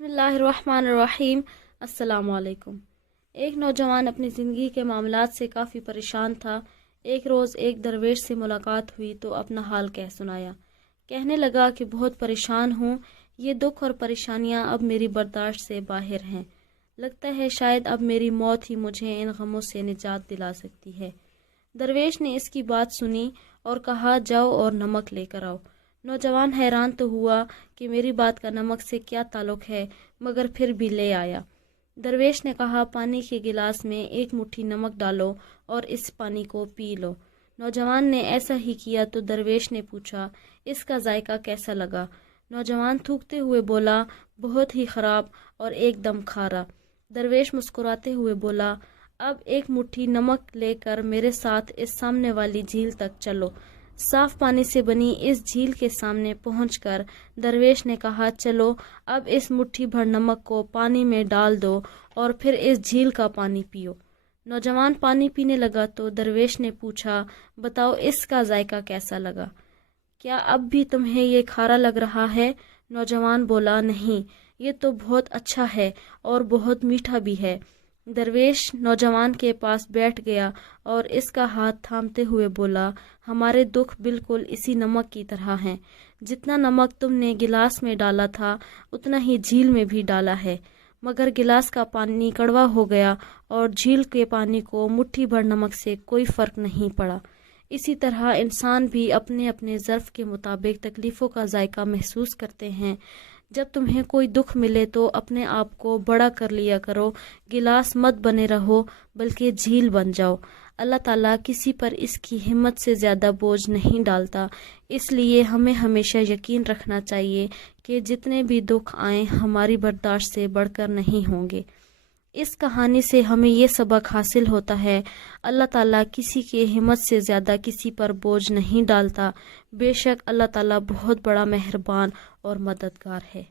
بسم اللہ الرحمن الرحیم۔ السلام علیکم۔ ایک نوجوان اپنی زندگی کے معاملات سے کافی پریشان تھا۔ ایک روز ایک درویش سے ملاقات ہوئی تو اپنا حال کہہ سنایا۔ کہنے لگا کہ بہت پریشان ہوں، یہ دکھ اور پریشانیاں اب میری برداشت سے باہر ہیں۔ لگتا ہے شاید اب میری موت ہی مجھے ان غموں سے نجات دلا سکتی ہے۔ درویش نے اس کی بات سنی اور کہا جاؤ اور نمک لے کر آؤ۔ نوجوان حیران تو ہوا کہ میری بات کا نمک سے کیا تعلق ہے، مگر پھر بھی لے آیا۔ درویش نے کہا پانی کے گلاس میں ایک مٹھی نمک ڈالو اور اس پانی کو پی لو۔ نوجوان نے ایسا ہی کیا تو درویش نے پوچھا اس کا ذائقہ کیسا لگا؟ نوجوان تھوکتے ہوئے بولا بہت ہی خراب اور ایک دم کھارا۔ درویش مسکراتے ہوئے بولا اب ایک مٹھی نمک لے کر میرے ساتھ اس سامنے والی جھیل تک چلو۔ صاف پانی سے بنی اس جھیل کے سامنے پہنچ کر درویش نے کہا چلو اب اس مٹھی بھر نمک کو پانی میں ڈال دو اور پھر اس جھیل کا پانی پیو۔ نوجوان پانی پینے لگا تو درویش نے پوچھا بتاؤ اس کا ذائقہ کیسا لگا؟ کیا اب بھی تمہیں یہ کھارا لگ رہا ہے؟ نوجوان بولا نہیں، یہ تو بہت اچھا ہے اور بہت میٹھا بھی ہے۔ درویش نوجوان کے پاس بیٹھ گیا اور اس کا ہاتھ تھامتے ہوئے بولا ہمارے دکھ بالکل اسی نمک کی طرح ہیں۔ جتنا نمک تم نے گلاس میں ڈالا تھا اتنا ہی جھیل میں بھی ڈالا ہے، مگر گلاس کا پانی کڑوا ہو گیا اور جھیل کے پانی کو مٹھی بھر نمک سے کوئی فرق نہیں پڑا۔ اسی طرح انسان بھی اپنے اپنے ظرف کے مطابق تکلیفوں کا ذائقہ محسوس کرتے ہیں۔ جب تمہیں کوئی دکھ ملے تو اپنے آپ کو بڑا کر لیا کرو، گلاس مت بنے رہو بلکہ جھیل بن جاؤ۔ اللہ تعالیٰ کسی پر اس کی ہمت سے زیادہ بوجھ نہیں ڈالتا، اس لیے ہمیں ہمیشہ یقین رکھنا چاہیے کہ جتنے بھی دکھ آئیں ہماری برداشت سے بڑھ کر نہیں ہوں گے۔ اس کہانی سے ہمیں یہ سبق حاصل ہوتا ہے اللہ تعالیٰ کسی کے ہمت سے زیادہ کسی پر بوجھ نہیں ڈالتا۔ بے شک اللہ تعالیٰ بہت بڑا مہربان اور مددگار ہے۔